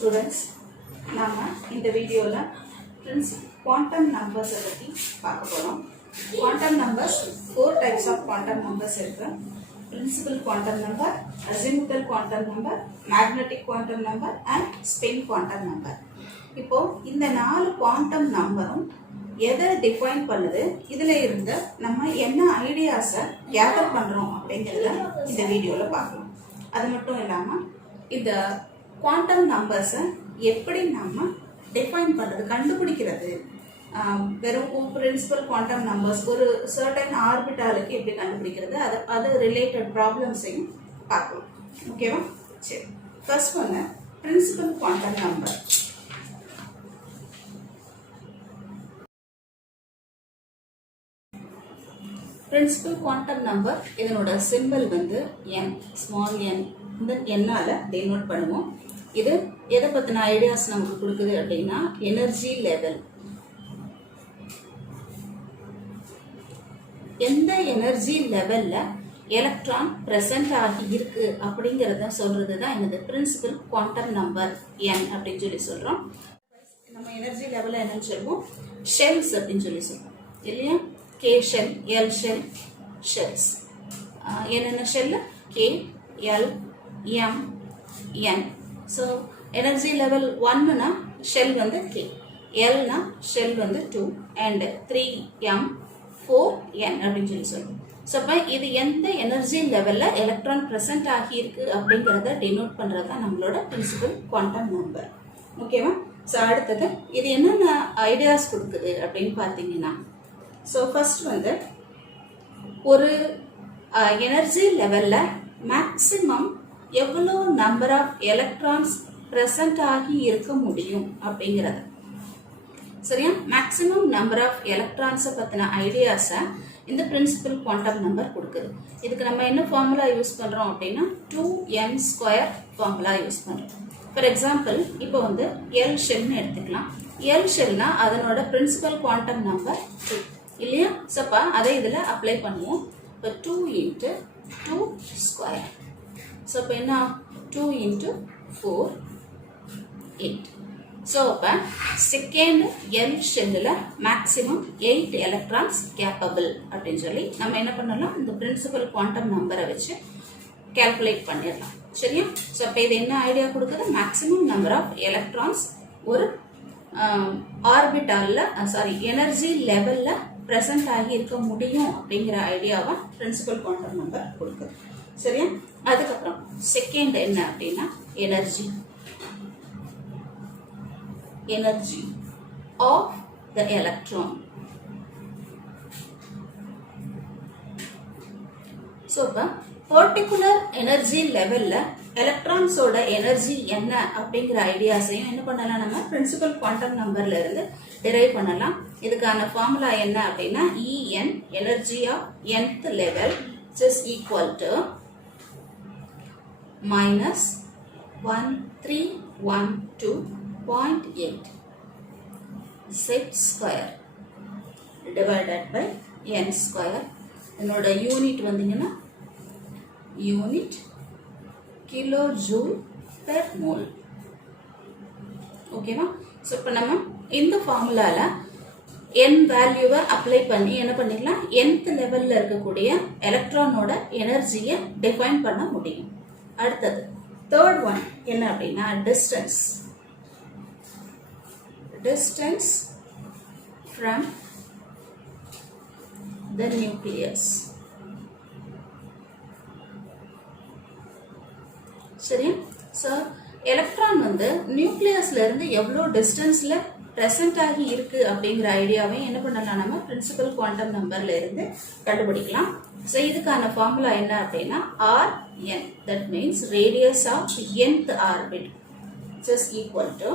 Students, நாம இந்த வீடியோல quantum numbers பத்தி பார்க்க போறோம். Quantum numbers 4 types of quantum numbers இருக்கு. Principal quantum number, azimuthal quantum number, magnetic quantum number and spin quantum number. இப்போ இந்த 4 quantum நம்பரும் எதை டிஃபைன் பண்ணுது, இதுல இருந்து நம்ம என்ன ஐடியாஸை கேதர் பண்றோம் அப்படிங்கறத இந்த வீடியோல பார்க்கலாம். அது மட்டும் இல்லாம இந்த குவாண்டம் நம்பர்ஸை எப்படி நம்ம டிஃபைன் பண்ணுறது, கண்டுபிடிக்கிறது, வெறும் பிரின்சிபல் குவாண்டம் நம்பர்ஸ் ஒரு சர்டன் ஆர்பிட்டாலுக்கு எப்படி கண்டுபிடிக்கிறது, அது ரிலேட்டட் ப்ராப்ளம்ஸையும் பார்க்கலாம். ஓகேவா? சரி, ஃபர்ஸ்ட் ஒன்று principal quantum number. Principal quantum number இதனோட சிம்பிள் வந்து n, ஸ்மால் n, இந்த என்னால டெனோட் பண்ணுவோம். இது எதை பத்தின ஐடியாஸ் நமக்கு கொடுக்குது அப்படின்னா எனர்ஜி லெவல். எந்த எனர்ஜி லெவல்ல எலக்ட்ரான் பிரசன்ட் ஆகி இருக்கு அப்படிங்கறத சொல்றது தான் என்னது பிரின்சிபல் குவாண்டம் நம்பர் n அப்படின்னு சொல்லி சொல்றோம். நம்ம எனர்ஜி லெவல் என்னன்னு சொல்லுவோம், ஷெல்ஸ் அப்படின்னு சொல்லி சொல்றோம் இல்லையா? K shell, L shell, shells. என்னென்ன shell? K, L, M, N. So energy level 1னா ஷெல் வந்து K, Lனா ஷெல் வந்து 2 அண்ட் 3M, 4N அப்படின்னு சொல்லி சொல்லுவோம். ஸோ அப்போ இது எந்த எனர்ஜி லெவலில் எலக்ட்ரான் ப்ரெசென்ட் ஆகியிருக்கு அப்படிங்கிறத டினோட் பண்ணுறது தான் நம்மளோட பிரின்சிபல் குவாண்டம் நம்பர். ஓகேவா? ஸோ அடுத்தது இது என்னென்ன ஐடியாஸ் கொடுக்குது அப்படின்னு பார்த்தீங்கன்னா, ஸோ ஃபர்ஸ்ட் வந்து ஒரு எனர்ஜி லெவலில் மேக்சிமம் எவ்வளோ நம்பர் ஆஃப் எலக்ட்ரான்ஸ் ப்ரெசன்ட் ஆகி இருக்க முடியும் அப்படிங்கிறது. சரியா? மேக்சிமம் நம்பர் ஆஃப் எலக்ட்ரான்ஸை பற்றின ஐடியாஸை இந்த பிரின்சிபல் குவாண்டம் நம்பர் கொடுக்குது. இதுக்கு நம்ம என்ன ஃபார்முலா யூஸ் பண்ணுறோம் அப்படின்னா 2n² ஃபார்முலா யூஸ் பண்ணுறோம். ஃபார் எக்ஸாம்பிள் இப்போ வந்து L ஷெல்னு எடுத்துக்கலாம். L ஷெல்னா அதனோட பிரின்சிபல் குவாண்டம் நம்பர் 2 இல்லையா? சப்பா அதை இதில் அப்ளை பண்ணுவோம். இப்போ 2 × 2². ஸோ இப்போ என்ன 2 × 4, 8. ஸோ அப்போ செகண்ட் L ஷெல்லில் மேக்ஸிமம் 8 எலக்ட்ரான்ஸ் கேப்பபிள் அப்படின்னு சொல்லி நம்ம என்ன பண்ணலாம், இந்த பிரின்சிபல் குவாண்டம் நம்பரை வச்சு கேல்குலேட் பண்ணிடலாம். சரியா? ஸோ அப்போ இது என்ன ஐடியா கொடுக்குது, மேக்ஸிமம் நம்பர் ஆஃப் எலக்ட்ரான்ஸ் ஒரு ஆர்பிட்டாலில் எனர்ஜி லெவலில் ப்ரெசென்ட் ஆகி இருக்க முடியும் அப்படிங்கிற ஐடியாவை பிரின்சிபல் குவாண்டம் நம்பர் கொடுக்குது. சரியா? அதுக்கப்புறம் செகண்ட் என்ன அப்படின்னா energy of the electron. So இப்போ பர்டிகுலர் எனர்ஜி லெவலில் எலக்ட்ரான்ஸோட எனர்ஜி என்ன அப்படிங்கிற ஐடியாஸையும் என்ன பண்ணலாம், நம்ம பிரின்சிபல் குவாண்டம் நம்பர்ல இருந்து டிரைவ் பண்ணலாம். இதுக்கான ஃபார்முலா என்ன அப்படின்னா En, energy of nth level, is equal to -1312.8 Z² divided by n². என்னோட யூனிட் வந்தீங்கன்னா unit kilo joule per mole. ஓகேவா? ஸோ இப்போ நம்ம இந்த ஃபார்முலாவில் n வேல்யூவை அப்ளை பண்ணி என்ன பண்ணிடலாம், nth லெவலில் இருக்கக்கூடிய எலக்ட்ரானோட எனர்ஜியை டிஃபைன் பண்ண முடியும். அடுத்தது தேர்ட் ஒன் என்ன அப்படின்னா டிஸ்டன்ஸ் ஃப்ரம் த நியூக்ளியஸ். சரியா? ஸோ எலக்ட்ரான் வந்து நியூக்ளியஸ்ல இருந்து எவ்வளோ டிஸ்டன்ஸ்ல ப்ரெசென்ட் ஆகி இருக்கு அப்படிங்கிற ஐடியாவையும் என்ன பண்ணலாம், நம்ம பிரின்சிபல் குவாண்டம் நம்பர்ல இருந்து கண்டுபிடிக்கலாம். ஸோ இதுக்கான ஃபார்முலா என்ன அப்படின்னா Rn, that means radius of nth orbit, is equal to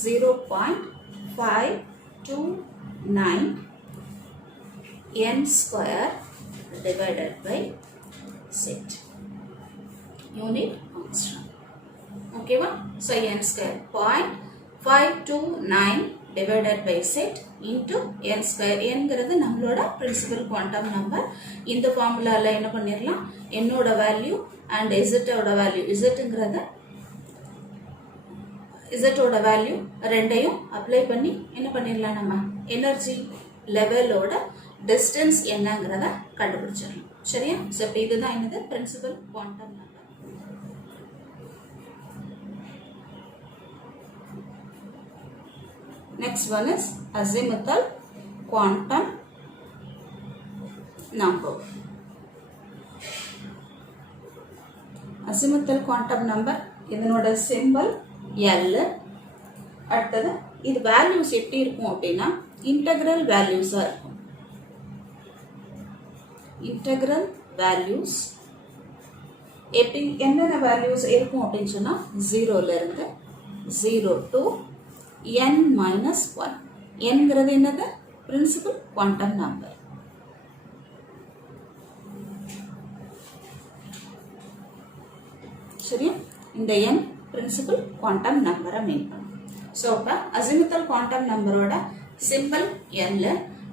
0.529 n² divided by zed unit angstrom. ஓகேவா? So n² 0.529 divided by set into n². nங்கிறது நம்மளோட பிரின்சிபல் குவாண்டம் நம்பர். இந்த ஃபார்முலால என்ன பண்ணிரலாம், என்னோட வேல்யூ அண்ட் z ஓட வேல்யூ, zங்கிறத இசட்டோட வேல்யூ ரெண்டையும் அப்ளை பண்ணி என்ன பண்ணிடலாம், நம்ம எனர்ஜி லெவலோட டிஸ்டன்ஸ் என்னங்கிறத கண்டுபிடிச்சிடலாம். சரியா? ஸோ இப்போ இதுதான் என்னது principal quantum number. Next one is azimuthal quantum number. Azimuthal quantum number இதனோட சிம்பல் L. அடுத்தது இது வேல்யூஸ் எப்படி இருக்கும் அப்படின்னா இன்டெக்ரல் வேல்யூஸா இருக்கும். இன்டெக்ரல் வேல்யூஸ் எப்படி என்னென்ன வேல்யூஸ் இருக்கும் அப்படின்னு சொன்னா 0ல இருந்து 0 to n minus 1. nங்கிறது என்னது? Principal quantum number. சரியா? இந்த n பிரின்சிபல் குவாண்டம் நம்பரை மீன் பண்ணும். ஸோ இப்போ அசிமுத்தல் குவாண்டம் நம்பரோட சிம்பிள் L.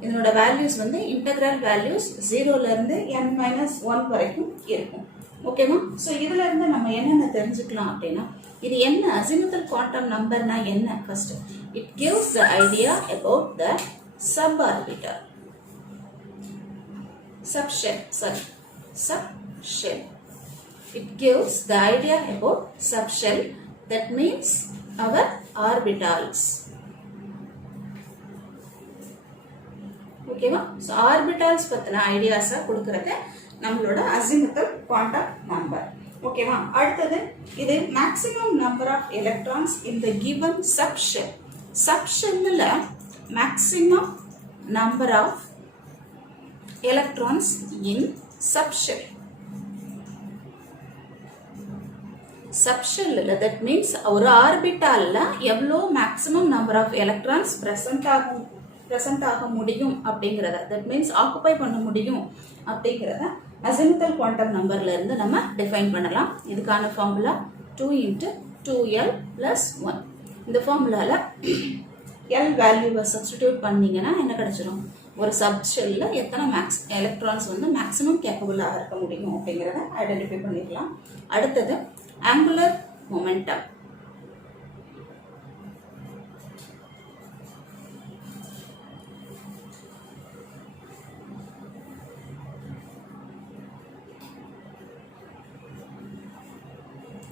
இதனோட வேல்யூஸ் வந்து இன்டெக்ரல் வேல்யூஸ் 0ல இருந்து n minus 1 வரைக்கும் இருக்கும். ஓகேவா? ஸோ இதுல இருந்து நம்ம என்னென்ன தெரிஞ்சுக்கலாம் அப்படின்னா இது என்ன அசிமுத்தல் குவாண்டம் நம்பர்னா என்ன? First it gives the idea about the suborbital subshell. It gives the idea about subshell, that means our orbitals. ஓகேவா? ஸோ ஆர்பிட்டால்ஸ் பற்றின ஐடியாஸை கொடுக்கறது நம்மளோட அசிமுத்தல் குவாண்டம் நம்பர். ஓகேவா? அடுத்தது இது maximum number of electrons in the given subshell. சப்ஷெல்லில் maximum number of electrons in subshell. சப்ஷெல்லில் that means ஒரு ஆர்பிட்டாலில் எவ்வளோ maximum number of electrons present ஆக முடியும் அப்படிங்கிறத, தட் மீன்ஸ் ஆக்குபை பண்ண முடியும் அப்படிங்கிறத அசிமுத்தல் குவாண்டம் நம்பர்ல இருந்து நம்ம டிஃபைன் பண்ணலாம். இதுக்கான ஃபார்முலா 2 × 2l + 1. இந்த ஃபார்முலால l வேல்யூவை சப்ஸ்டிடியூட் பண்ணீங்கன்னா என்ன கிடைச்சிடும்? ஒரு சப்ஷெல்ல எத்தனை எலக்ட்ரான்ஸ் வந்து மேக்ஸிமம் கேப்பபிளாக இருக்க முடியும் அப்படிங்கிறத ஐடென்டிஃபை பண்ணிக்கலாம். அடுத்தது ஆங்குலர் மொமெண்டம்.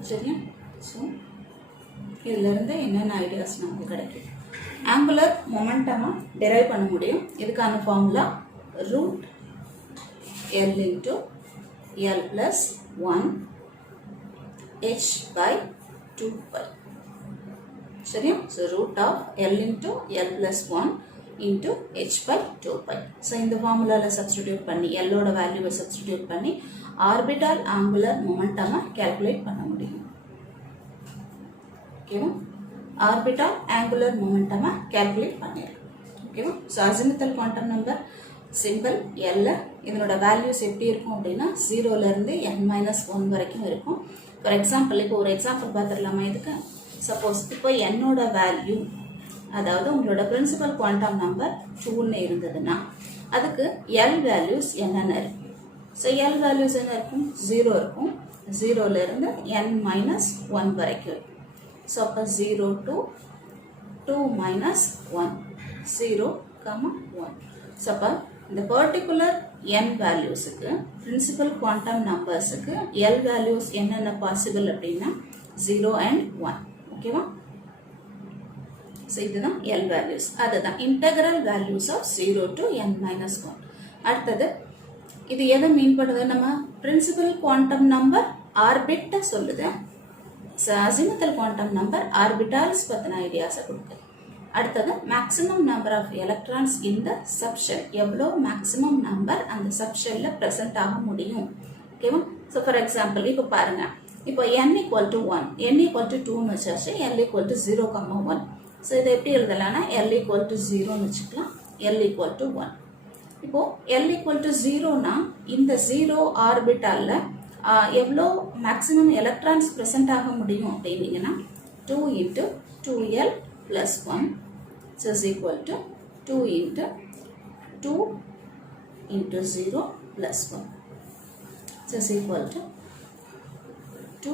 சரியா? ஸோ இதிலிருந்து என்னென்ன ஐடியாஸ் நமக்கு கிடைக்கும்? ஆங்குலர் மொமெண்டமாக டெரைவ் பண்ண முடியும். இதுக்கான ஃபார்முலா √l × l + 1 h/2π. சரியா? So √l × l + 1 × h/2π. So இந்த ஃபார்முலாவில் சப்ஸ்டிடியூட் பண்ணி எல்லோட வேல்யூவை சப்ஸ்டிடியூட் பண்ணி ஆர்பிட்டால் ஆங்குலர் மொமெண்டமை கால்குலேட் பண்ண முடியும். ஓகேவா? ஆர்பிட்டால் ஆங்குலர் மொமெண்டமை கால்குலேட் பண்ணிடலாம். ஓகேவா? So azimuthal quantum number simple L. இதனோட வேல்யூஸ் எப்படி இருக்கும் அப்படின்னா 0ல இருந்து n - 1 வரைக்கும் இருக்கும். ஃபார் எக்ஸாம்பிள் இப்போ ஒரு எக்ஸாம்பிள் பார்த்துடலாமா? இதுக்கு சப்போஸ் இப்போ என்னோட வேல்யூ, அதாவது உங்களோட பிரின்சிபல் குவாண்டம் நம்பர் 2ன்னு இருந்ததுன்னா அதுக்கு L வேல்யூஸ் என்னென்ன இருக்கு? ஸோ L வேல்யூஸ் என்ன இருக்கும்? 0 இருக்கும். 0ல இருந்து n - 1 வரைக்கும் இருக்கும். ஸோ அப்போ 0 to 2 - 1, 0, 1. ஸோ அப்போ இந்த பர்டிகுலர் n வேல்யூஸுக்கு பிரின்சிபல் குவாண்டம் நம்பர்ஸுக்கு L வேல்யூஸ் என்னென்ன பாசிபிள் அப்படின்னா 0 and 1. ஓகேவா? ஸோ இதுதான் L வேல்யூஸ். அதுதான் integral values of 0 to n - 1. அடுத்தது இது எதை மீன் பண்ணுது? நம்ம பிரின்சிபல் குவாண்டம் நம்பர் ஆர்பிட்டை சொல்லுது. அசிமுத்தல் குவாண்டம் நம்பர் ஆர்பிட்டால்ஸ் பற்றின ஐடியாஸை கொடுக்குது. அடுத்தது maximum number of electrons in the subshell. எவ்வளோ மேக்ஸிமம் நம்பர் அந்த சப்ஷெல்ல ப்ரெசென்ட் ஆக முடியும். ஓகேவா? ஸோ ஃபார் எக்ஸாம்பிள் இப்போ பாருங்க, இப்போ n = 1, n = 2ன்னு வச்சாச்சு, l = 0, 1. ஸோ இதை எப்படி எழுதலாம்னா l = 0ன்னு வச்சுக்கலாம், l = 1. இப்போ l = 0னா இந்த 0 ஆர்பிட்டாலில் எவ்வளோ மேக்ஸிமம் எலக்ட்ரான்ஸ் ப்ரெசென்ட் ஆக முடியும் அப்படின்னீங்கன்னா 2 × 2l + 1 is equal to 2 × 2 × 0 + 1 is equal to 2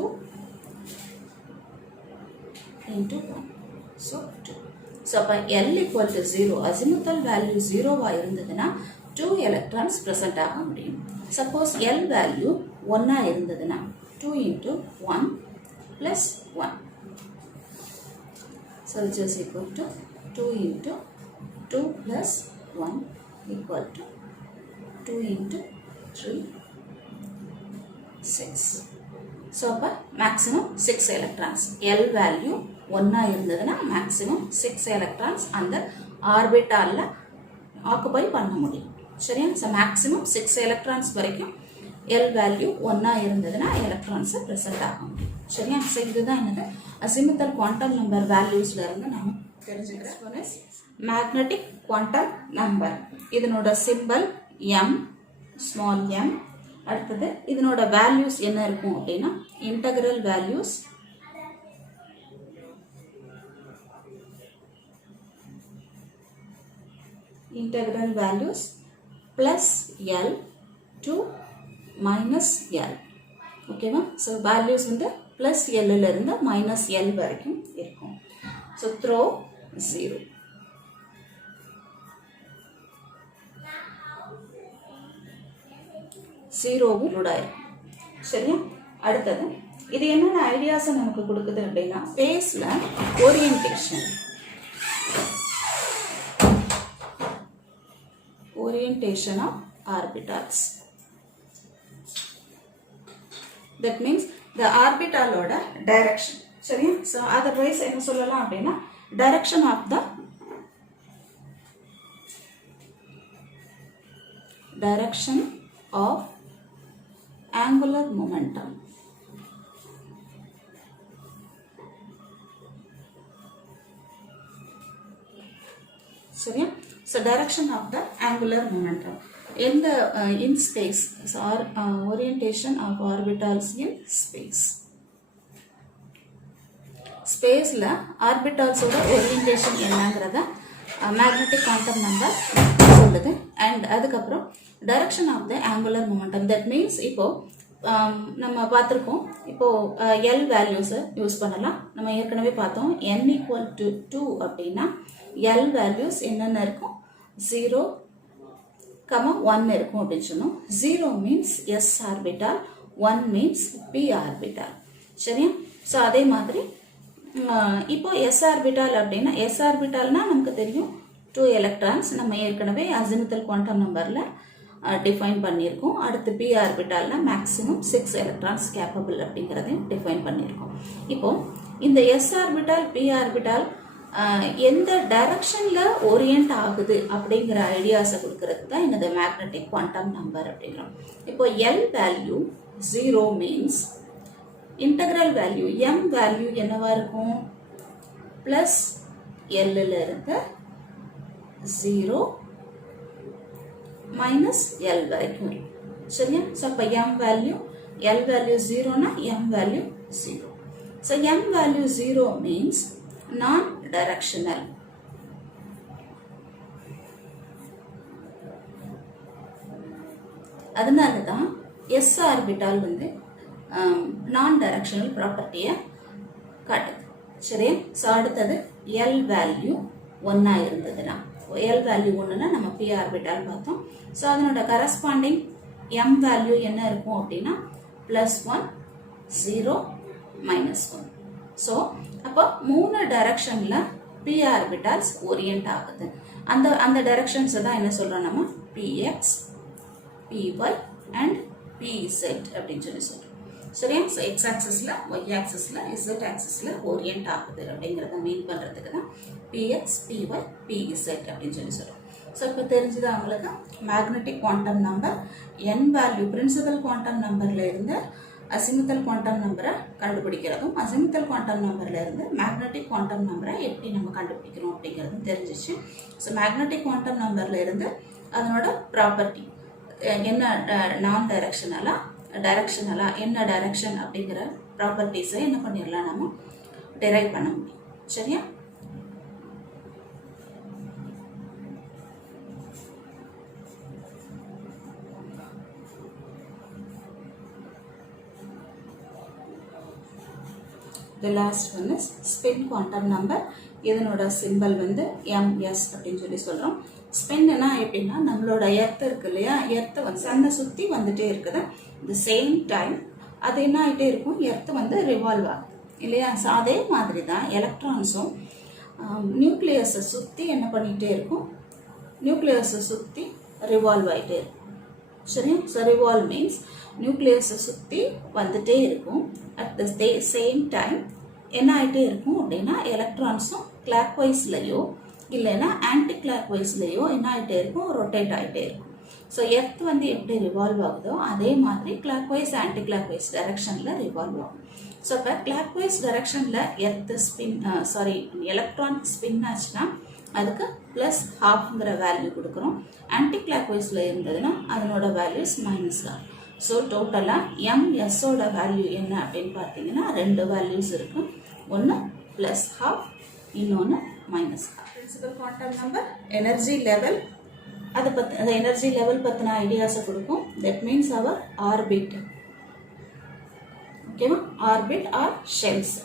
into 1. So 2. So L equal to 0, azimuthal value 0 இருந்ததுனா 2 electrons present ஆக முடியும். Suppose L value 1 இருந்ததுனா 2 into 1 plus 1. So which is equal to 2 into 2 plus 1 equal to 2 into 3, 6. So maximum 6 electrons. L value 1 இருந்ததுனா maximum 6 electrons அந்த ஆர்பிட்டால்ல occupy பண்ண முடியும். சரியா? So maximum 6 electrons வரைக்கும் L value 1 இருந்ததுனா electrons present ஆக முடியும். சரியா? So இதுதான் என்னது azimuthal quantum number valuesல இருந்து நாம தெரிஞ்சுக்கிறோம். Magnetic quantum number. இதனோட symbol M, small m. அடுத்தது இதனோட values என்ன இருக்கும் அப்படின்னா integral values, plus L to minus L. ஓகேவா? ஸோ வேல்யூஸ் வந்து plus L இருந்து minus L வரைக்கும் இருக்கும். So throw 0. ஜீரோவும் இருக்கும். சரியா? அடுத்தது இது என்னென்ன ஐடியாஸை நமக்கு கொடுக்குது அப்படின்னா ஸ்பேஸ்ல orientation of orbitals. That means the orbital ஓட direction. சரியா? So otherwise என்ன சொல்லலாம் அப்படின்னா direction of angular momentum. சரியா? So direction of the angular momentum in space. So orientation of orbitals in space. Spaceல orbitals ஓட orientation என்னங்கறத magnetic quantum number சொல்லுது. And அதுக்கப்புறம் direction of the angular momentum. That means இப்போ நம்ம பார்த்திருக்கோம். இப்போ L values use பண்ணலாம். நம்ம ஏற்கனவே பார்த்தோம் n equal to 2 அப்படின்னா L values என்னென்ன இருக்கும் 0, 1 இருக்கும் அப்படின்னு சொன்னோம். 0 means S orbital, 1 means P orbital. சரியா? ஸோ அதே மாதிரி இப்போ S orbital அப்படின்னா S orbitalனா நமக்கு தெரியும் 2 electrons. நம்ம ஏற்கனவே azimuthal quantum numberல டிஃபைன் பண்ணியிருக்கோம். அடுத்து P orbitalனா மேக்ஸிமம் 6 electrons கேப்பபிள் அப்படிங்கிறதையும் டிஃபைன் பண்ணியிருக்கோம். இப்போ இந்த S orbital, P orbital எந்த டைரக்ஷன்ல ஓரியன்ட் ஆகுது அப்படிங்கிற ஐடியாஸை கொடுக்கறது தான் இந்த மேக்னெட்டிக் குவாண்டம் நம்பர் அப்படிங்கிறோம். இப்போ L value 0 means integral value M value என்னவா இருக்கும் பிளஸ் L இருந்து 0 மைனஸ் L வரைக்கும் இருக்கும். சரியா? ஸோ இப்போ M வேல்யூ L வேல்யூ 0னா M value 0. So M value 0 means non-directional. அதனாலதான் S ஆர்பிட்டால் வந்து non-directional ப்ராப்பர்ட்டியை காட்டுது. சரியா? ஸோ அடுத்தது L வேல்யூ 1 இருந்ததுன்னா L வேல்யூ 1னா நம்ம P ஆர்பிட்டால் பார்த்தோம். ஸோ அதனோட கரஸ்பாண்டிங் M வேல்யூ என்ன இருக்கும் அப்படின்னா +1, 0, -1. ஸோ அப்போ 3 டைரக்ஷன்ல P ஆர்பிட்டால்ஸ் ஓரியன்ட் ஆகுது. அந்த டைரக்ஷன்ஸ் தான் என்ன சொல்றோம் நம்ம PX, PY அண்ட் PZ அப்படின்னு சொல்றோம். சரியா? ஸோ X ஆக்சிஸ்ல, Y ஆக்சிஸ்ல, Z ஆக்சிஸ்ல ஓரியன்ட் ஆகுது அப்படிங்கிறத மீன் பண்றதுக்கு தான் PX, PY, PZ அப்படின்னு சொல்றோம். ஸோ இப்போ தெரிஞ்சுது அவங்களுக்கு magnetic quantum number n value principal quantum நம்பர்ல இருந்து அசிமுத்தல் குவாண்டம் நம்பரை கண்டுபிடிக்கிறதும் அசிமுத்தல் குவாண்டம் நம்பர்ல இருந்து மேக்னெட்டிக் குவாண்டம் நம்பரை எப்படி நம்ம கண்டுபிடிக்கிறோம் அப்படிங்கிறதும் தெரிஞ்சிச்சு. ஸோ மேக்னெட்டிக் குவாண்டம் நம்பர்ல இருந்து அதனோட ப்ராப்பர்ட்டி என்ன நான் டைரக்ஷனலா என்ன டைரக்ஷன் அப்படிங்கிற ப்ராப்பர்ட்டிஸை என்ன பண்ணிடலாம் நம்ம டெரைவ் பண்ண முடியும். சரியா? the last one is spin quantum number. இதனோட சிம்பல் வந்து ms அப்படின்னு சொல்லி சொல்கிறோம். ஸ்பின்னா எப்படின்னா நம்மளோட எர்த் இருக்கு இல்லையா, எர்த்து வந்து சன்னை சுற்றி வந்துட்டே இருக்குது. த சேம் டைம் அது என்ன ஆகிட்டே இருக்கும், எர்த்து வந்து ரிவால்வ் ஆகுது இல்லையா. ஸோ அதே மாதிரி தான் எலக்ட்ரான்ஸும் நியூக்ளியஸை சுற்றி என்ன பண்ணிகிட்டே இருக்கும், நியூக்ளியஸை சுற்றி ரிவால்வ் ஆகிட்டே இருக்கும். சரியா. ஸோ ரிவால்வ் மீன்ஸ் நியூக்ளியஸை சுற்றி வந்துட்டே இருக்கும். அட் த சேம் டைம் என்ன ஆகிட்டே இருக்கும் அப்படின்னா எலக்ட்ரான்ஸும் கிளாக் வைஸ்லையோ இல்லைன்னா ஆன்டி கிளாக் வைஸ்லையோ என்ன ஆகிட்டே இருக்கும், ரொட்டேட் ஆகிட்டே இருக்கும். ஸோ எர்த் வந்து எப்படி ரிவால்வ் ஆகுதோ அதே மாதிரி clockwise anti clock wise டைரக்ஷனில் ரிவால்வ் ஆகும். ஸோ இப்போ கிளாக் வைஸ் டைரக்ஷனில் எர்த்து எலக்ட்ரான் ஸ்பின் ஆச்சுன்னா அதுக்கு +12ங்கிற வேல்யூ கொடுக்குறோம். ஆன்டி கிளாக் வைஸில் இருந்ததுன்னா அதனோட வேல்யூஸ் -1. ஸோ டோட்டலாக எம்எஸோட வேல்யூ என்ன அப்படின்னு பார்த்தீங்கன்னா 2 வேல்யூஸ் இருக்குது. ஒன்று +12, இன்னொன்று -12. Principal quantum number energy level, அந்த எனர்ஜி லெவல் பற்றின ஐடியாஸை கொடுக்கும். தட் மீன்ஸ் அவர் ஆர்பிட். ஓகேவா, ஆர்பிட் ஆர் ஷெல்ஸ்.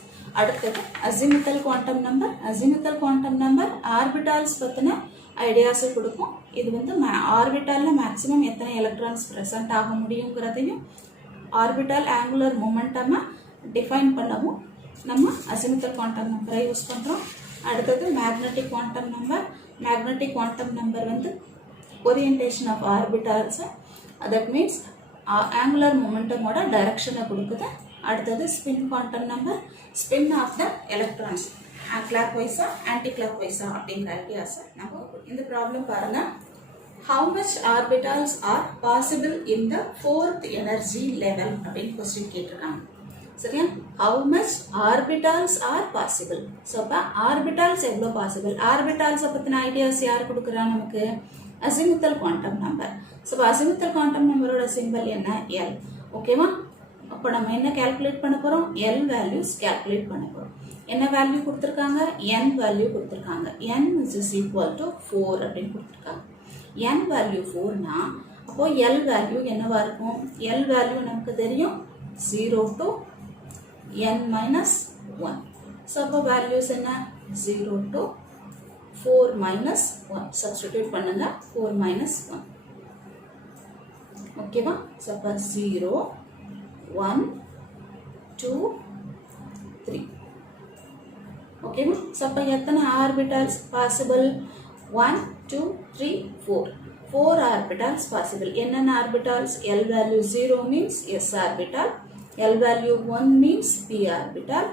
அடுத்தது azimuthal quantum number. Azimuthal quantum number orbitals பற்றின ஐடியாஸை கொடுக்கும். இது வந்து ஆர்பிட்டாலில் மேக்ஸிமம் எத்தனை எலக்ட்ரான்ஸ் ப்ரெசென்ட் ஆக முடியுங்கிறதையும் ஆர்பிட்டால் ஆங்குலர் மொமெண்டமை டிஃபைன் பண்ணவும் நம்ம அசிமுத்தல் குவாண்டம் நம்பரை யூஸ் பண்ணுறோம். அடுத்தது magnetic quantum number. Magnetic quantum number வந்து ஓரியன்டேஷன் ஆஃப் ஆர்பிட்டால்ஸை, தட் மீன்ஸ் ஆங்குலர் மொமெண்டமோட டைரக்ஷனை கொடுக்குது. அடுத்தது spin quantum number, spin of the electrons கிளாக் வைஸா ஆன்டி கிளாக் வைஸா அப்படிங்கிற ஐடியாஸை நம்ம இந்த ப்ராப்ளம் பாருங்க. How much orbitals are possible in the 4th energy level அப்படின்னு கொஸ்டின் கேட்டிருக்காங்க. சரியா. How much orbitals are possible. So அப்போ ஆர்பிட்டால்ஸ் எவ்வளோ பாசிபிள், ஆர்பிட்டால்ஸை பற்றின ஐடியாஸ் யார் கொடுக்குறா நமக்கு, அசிமுத்தல் குவாண்டம் நம்பர். ஸோ இப்போ அசிமுத்தல் குவாண்டம் நம்பரோட சிம்பல் என்ன, எல். ஓகேவா. அப்போ நம்ம என்ன கால்குலேட் பண்ண போகிறோம், எல் வேல்யூஸ் கால்குலேட் பண்ண போகிறோம். என்ன வேல்யூ கொடுத்துருக்காங்க, n வேல்யூ கொடுத்துருக்காங்க. n is equal to 4 அப்படின்னு கொடுத்துருக்காங்க. n வேல்யூ 4னா அப்போ l வேல்யூ என்னவா இருக்கும், l வேல்யூ நமக்கு தெரியும் 0 to n minus 1. ஸோ அப்போ வேல்யூஸ் என்ன, 0 to 4 minus 1 சப்ஸ்டிடியூட் பண்ணுங்க. 4 minus 1. ஓகேவா. ஸோ அப்போ 0 1 2 3. ஓகேவா. ஸோ அப்போ எத்தனை ஆர்பிட்டால்ஸ் பாசிபிள், 1 2 3 4. 4 orbitals possible. என்னென்ன orbitals, L value 0 means S orbital, L value 1 means P orbital,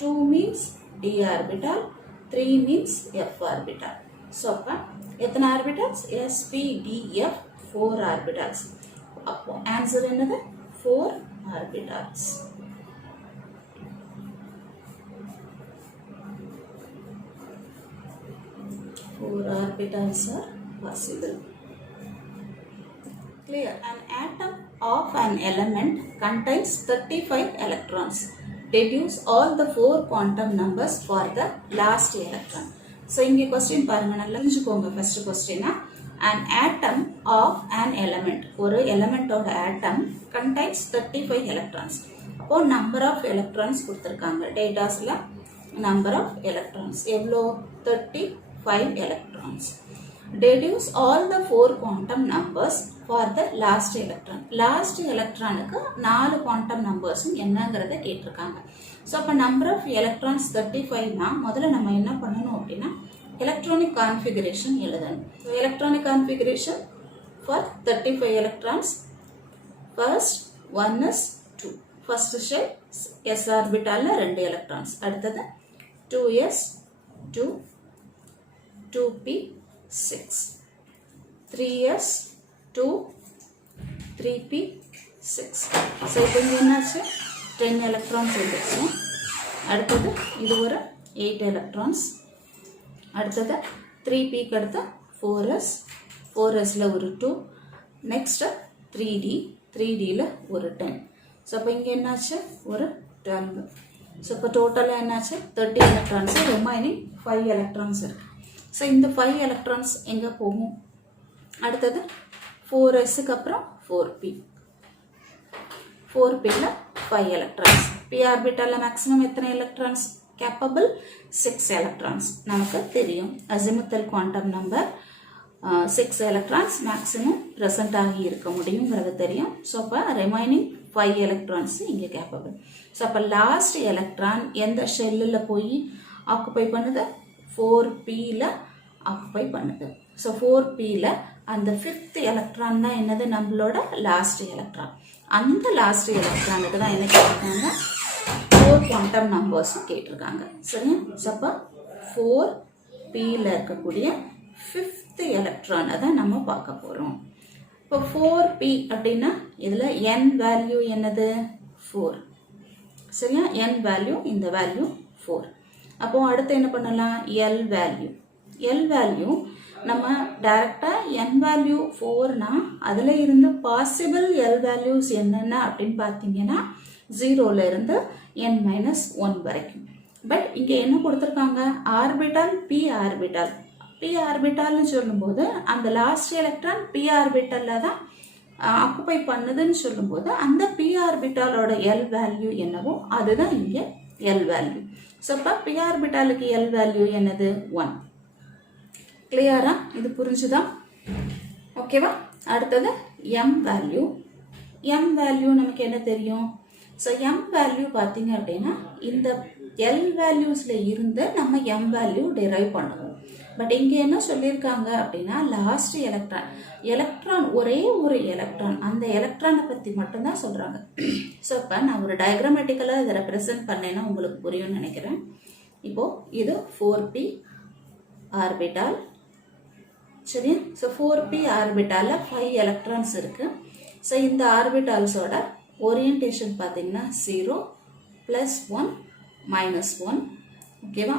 2 means D orbital, 3 means F orbital. So அப்போ எத்தனை orbitals, S P D F 4 orbitals. அப்போ answer என்னது, 4 orbitals. Four orbitals are possible. Clear. An atom of an element contains 35 electrons. Deduce all the 4 quantum numbers for the last electron. So, இங்கே question பாருங்க, நல்லா புரிஞ்சுக்கோங்க. First question, an atom of an element, ஒரு element ஓட atom contains 35 electrons. அப்போ number of electrons கொடுத்திருக்காங்க. Datasல number of electrons எவ்வளோ, 35 electrons. Deduce all the 4 quantum numbers for the last electron. Last electronக்கு 4 quantum numbers என்னங்கிறத கேட்டிருக்காங்க. ஸோ அப்போ number of electrons 35னா முதல்ல நம்ம என்ன பண்ணணும் அப்படின்னா எலக்ட்ரானிக் கான்ஃபிகரேஷன் எழுதணும். Electronic configuration for 35 electrons. First 1 is 2. First shell s ஆர்பிட்டாலில் 2 electrons. அடுத்தது 2s 2 2p 6, 3s 2 3p 6. So இப்போ இங்கே என்னாச்சு, 10 எலக்ட்ரான்ஸ் வந்துருச்சு. அடுத்தது இது ஒரு 8 எலக்ட்ரான்ஸ். அடுத்தது 3pக்கு அடுத்து 4s, 4sல ஒரு 2. நெக்ஸ்ட்டு 3d, 3dல ஒரு 10. ஸோ அப்போ இங்கே என்னாச்சு, ஒரு 12. ஸோ இப்போ டோட்டலாக என்னாச்சு, 30 எலக்ட்ரான்ஸு, ரிமைனிங் 5 எலக்ட்ரான்ஸ் இருக்குது. ஸோ இந்த 5 எலக்ட்ரான்ஸ் எங்கே போகும், அடுத்தது 4sக்கு அப்புறம் 4p, 4pல 5 electrons. p orbital maximum எத்தனை electrons capable? 6 electrons. நமக்கு தெரியும் azimuthal quantum number 6 electrons maximum present ஆகி இருக்க முடியும்ங்கிறது தெரியும். ஸோ அப்போ remaining 5 electrons இங்கே capable. ஸோ அப்போ last electron எந்த ஷெல்லில் போய் ஆக்குப்பை பண்ணுது? 4pல ஆக்குப்பை பண்ணுது. ஸோ 4pல அந்த 5th எலக்ட்ரான் தான் என்னது? நம்மளோட லாஸ்ட் எலக்ட்ரான். அந்த லாஸ்ட் எலக்ட்ரானுக்கு தான் என்ன கேட்டிருக்காங்க? 4 குவாண்டம் நம்பர்ஸும் கேட்டிருக்காங்க. சரியா? ஸோ அப்போ 4pல இருக்கக்கூடிய 5th எலக்ட்ரானை தான் நம்ம பார்க்க போகிறோம். இப்போ 4p அப்படின்னா இதில் n வேல்யூ என்னது? 4. சரியா? n வேல்யூ, இந்த வேல்யூ 4. அப்போ அடுத்து என்ன பண்ணலாம்? l value. l வேல்யூ நம்ம டைரக்டாக n வேல்யூ 4னா அதில் இருந்து பாசிபிள் l வேல்யூஸ் என்னென்ன அப்படின்னு பார்த்தீங்கன்னா 0ல இருந்து n-1 வரைக்கும். பட் இங்கே என்ன கொடுத்துருக்காங்க? Orbital p orbital. p ஆர்பிட்டால்னு சொல்லும்போது அந்த லாஸ்ட் எலக்ட்ரான் p ஆர்பிட்டலில் தான் ஆக்குப்பை பண்ணுதுன்னு சொல்லும்போது அந்த p ஆர்பிட்டாலோட l வேல்யூ என்னவோ அதுதான் இங்கே l வேல்யூ. ஸோ இப்போ p ஆர்பிட்டாலுக்கு l வேல்யூ என்னது? 1. கிளியரா? இது புரிஞ்சுதா? ஓகேவா? அடுத்தது m வேல்யூ. m வேல்யூ நமக்கு என்ன தெரியும்? ஸோ m வேல்யூ பார்த்தீங்க அப்படின்னா இந்த l வேல்யூஸில் இருந்து நம்ம m வேல்யூ டிரைவ் பண்ணுவோம். பட் இங்கே என்ன சொல்லியிருக்காங்க அப்படின்னா லாஸ்ட் எலக்ட்ரான் ஒரே ஒரு எலக்ட்ரான், அந்த எலக்ட்ரானை பற்றி மட்டும்தான் சொல்கிறாங்க. ஸோ இப்போ நான் ஒரு டயக்ராமேட்டிக்கலாக இதை ரெப்ரசன்ட் பண்ணேன்னா உங்களுக்கு புரியும்னு நினைக்கிறேன். இப்போது இது 4p ஆர்பிட்டால். சரி? ஸோ 4p ஆர்பிட்டாலில் 5 எலக்ட்ரான்ஸ் இருக்குது. ஸோ இந்த ஆர்பிட்டால்ஸோட ஓரியன்டேஷன் பார்த்தீங்கன்னா 0, +1, -1. ஓகேவா?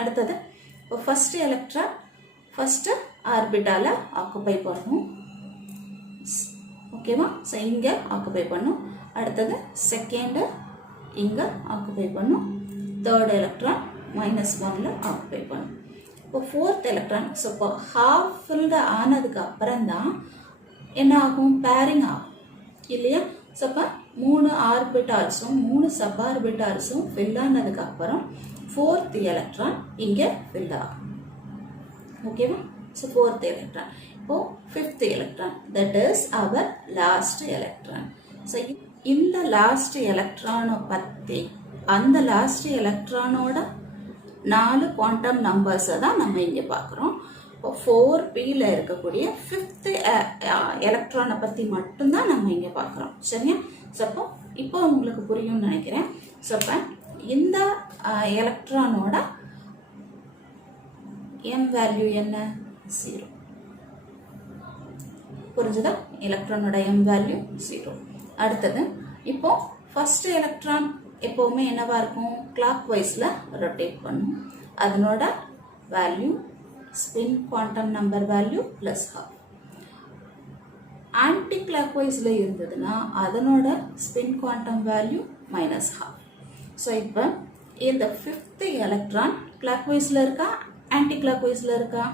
அடுத்தது இப்போ ஃபஸ்ட்டு எலக்ட்ரான் ஃபஸ்ட்டு ஆர்பிட்டாலை ஆக்குப்பை பண்ணும். ஓகேவா? ஸோ இங்கே ஆக்குப்பை பண்ணும். அடுத்தது செகண்டு இங்கே ஆக்குப்பை பண்ணும். தேர்ட் எலக்ட்ரான் -1ல ஆக்குப்பை பண்ணும். இப்போ 4th எலக்ட்ரான், ஸோ இப்போ ஹாஃப் ஃபில்டு ஆனதுக்கு அப்புறம் தான் என்ன ஆகும்? பேரிங் ஆகும் இல்லையா? ஸோ இப்போ 3 ஆர்பிட்டால்ஸும் 3 சப் ஆர்பிட்டால்ஸும் ஃபில் ஆனதுக்கு அப்புறம் 4th எலக்ட்ரான் இங்கே ஃபில் ஆகும். ஓகேவா? So 4th electron. இப்போது 5th electron, that is our last electron. So இந்த லாஸ்ட் எலக்ட்ரானை பற்றி அந்த லாஸ்ட் எலக்ட்ரானோட 4 குவாண்டம் நம்பர்ஸை தான் நம்ம இங்கே பார்க்குறோம். இப்போ 4pல இருக்கக்கூடிய 5th எலக்ட்ரானை பற்றி மட்டும்தான் நம்ம இங்கே பார்க்குறோம். சரியா? ஸோ இப்போ உங்களுக்கு புரியும்னு நினைக்கிறேன். ஸோ இப்போ இந்த எலக்ட்ரானோட m வேல்யூ என்ன? 0. புரிஞ்சுதா? எலக்ட்ரானோட m வேல்யூ 0. அடுத்தது இப்போ ஃபர்ஸ்ட் எலக்ட்ரான் எப்போவுமே என்னவா இருக்கும்? கிளாக் வைஸில் ரொட்டேட் பண்ணும். அதனோட value spin quantum number value +12. ஆன்டி கிளாக் வைஸில் இருந்ததுன்னா அதனோட ஸ்பின் குவாண்டம் வேல்யூ -12. ஸோ இப்போ இந்த 5th எலக்ட்ரான் கிளாக் வைஸில் இருக்கா, ஆன்டி கிளாக் வைஸில் இருக்கா?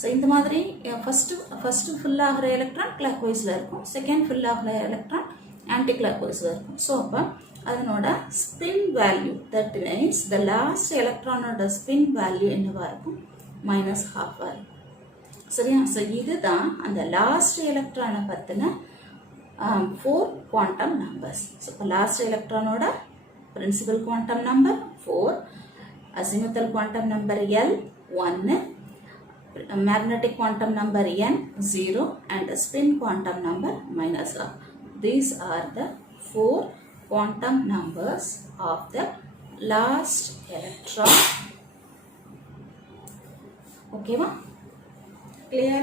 ஸோ இந்த மாதிரி ஃபஸ்ட்டு ஃபில் ஆகிற எலக்ட்ரான் கிளாக் வைஸில் இருக்கும், செகண்ட் ஃபில் ஆகிற எலக்ட்ரான் ஆன்டி கிளாக் வைஸில் இருக்கும். ஸோ அப்போ அதனோட spin value, that means the last எலக்ட்ரானோட ஸ்பின் வேல்யூ என்னவா இருக்கும்? -12 இருக்கும். சரியா? ஸோ இதுதான் அந்த லாஸ்ட் எலக்ட்ரானை பற்றின 4 குவாண்டம் நம்பர்ஸ். ஸோ இப்போ லாஸ்ட் எலக்ட்ரானோட principal quantum number 4, azimuthal quantum number L 1, magnetic quantum number n 0, and the spin quantum number -12. These are the 4 quantum numbers of the last electron. Okay, ma? Clear?